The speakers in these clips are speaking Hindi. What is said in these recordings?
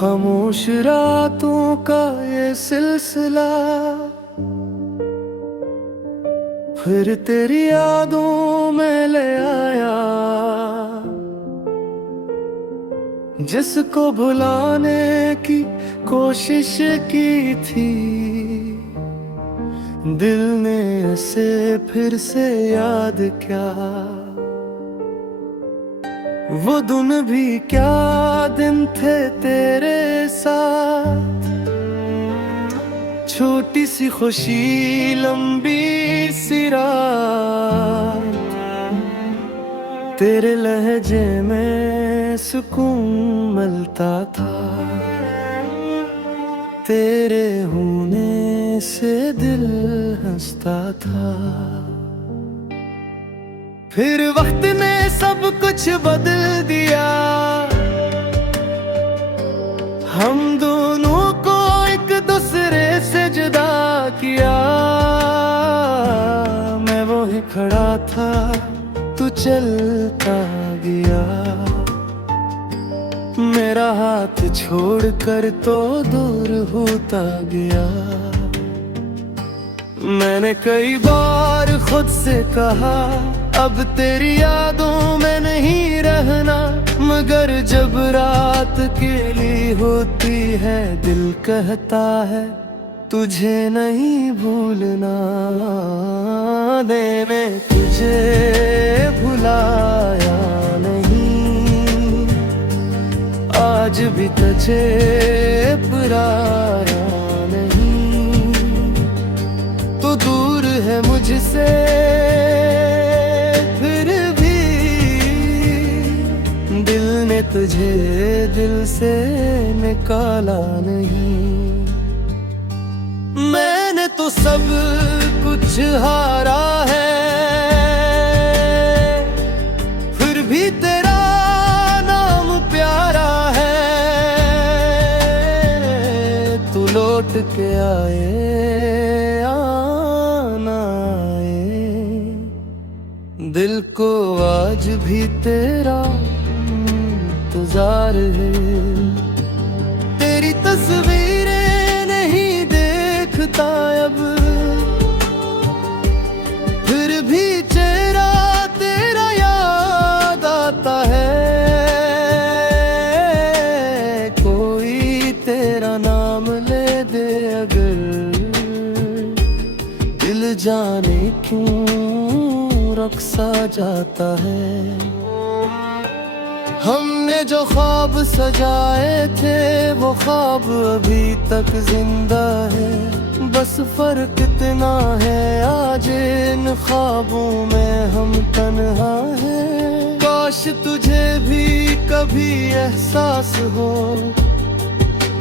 खामोश रातों का ये सिलसिला फिर तेरी यादों में ले आया, जिसको भुलाने की कोशिश की थी दिल ने उसे फिर से याद क्या। वो दिन भी क्या दिन थे तेरे साथ, छोटी सी खुशी लंबी सी रात, तेरे लहजे में सुकून मिलता था, तेरे होने से दिल हंसता था। फिर वक्त ने सब कुछ बदल दिया, हम दोनों को एक दूसरे से जुदा किया। मैं वहीं खड़ा था, तू चलता गया, मेरा हाथ छोड़कर तो दूर होता गया। मैंने कई बार खुद से कहा अब तेरी यादों में नहीं रहना, मगर जब रात अकेली होती है दिल कहता है तुझे नहीं भूलना। मैंने तुझे भुलाया नहीं, आज भी तुझे बुलाया नहीं, तू दूर है मुझसे फिर भी दिल ने तुझे दिल से निकाला नहीं। मैंने तो सब कुछ हारा है, फिर भी तेरा नाम प्यारा है। तू लौट के आए आना आए, दिल को आज भी तेरा इंतजार है। तेरी तस्वीरें नहीं देखता अब, फिर भी चेहरा तेरा याद आता है। कोई तेरा नाम ले दे अगर, दिल जाने क्यों रक्सा जाता है। हमने जो ख्वाब सजाए थे वो ख्वाब अभी तक जिंदा है, बस फर्क इतना है आज इन ख्वाबों में हम तन्हा हैं। काश तुझे भी कभी एहसास हो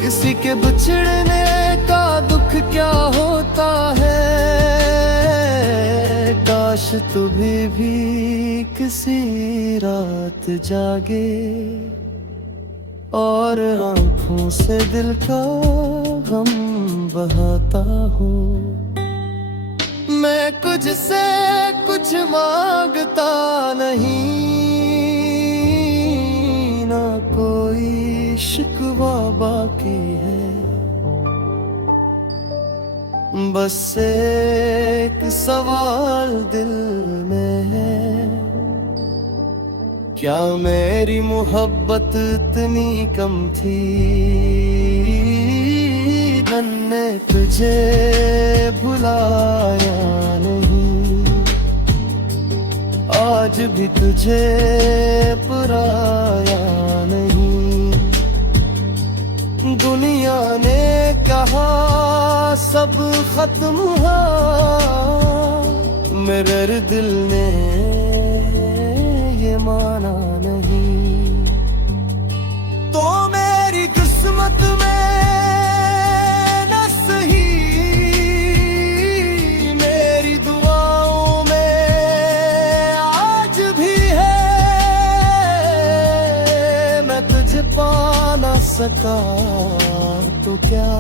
किसी के बिछड़ने का दुख क्या होता है। काश तू भी किसी रात जागे और आंखों से दिल का गम बहाता हो। मैं कुछ से कुछ मांगता नहीं, ना कोई शिकवा बाकी है, बस एक सवाल दिल में है, क्या मेरी मोहब्बत इतनी कम थी। मैंने तुझे भुलाया नहीं, आज भी तुझे पुराया नहीं। दुनिया ने कहा सब खत्म हुआ, मेरे दिल ने ये माना नहीं। तो मेरी किस्मत में न सही मेरी दुआओं में आज भी है, मैं तुझे पा ना सका तो क्या,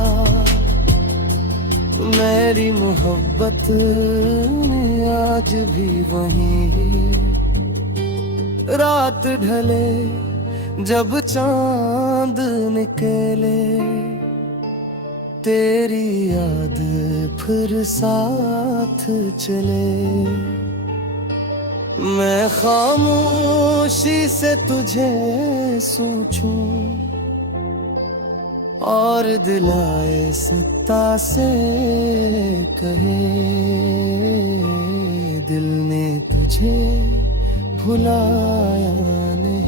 मेरी मोहब्बत आज भी वहीं। रात ढले जब चांद निकले तेरी याद फिर साथ चले। मैं खामोशी से तुझे सोचूं और दिलाए सत्ता से कहे, दिल ने तुझे भुलाया नहीं।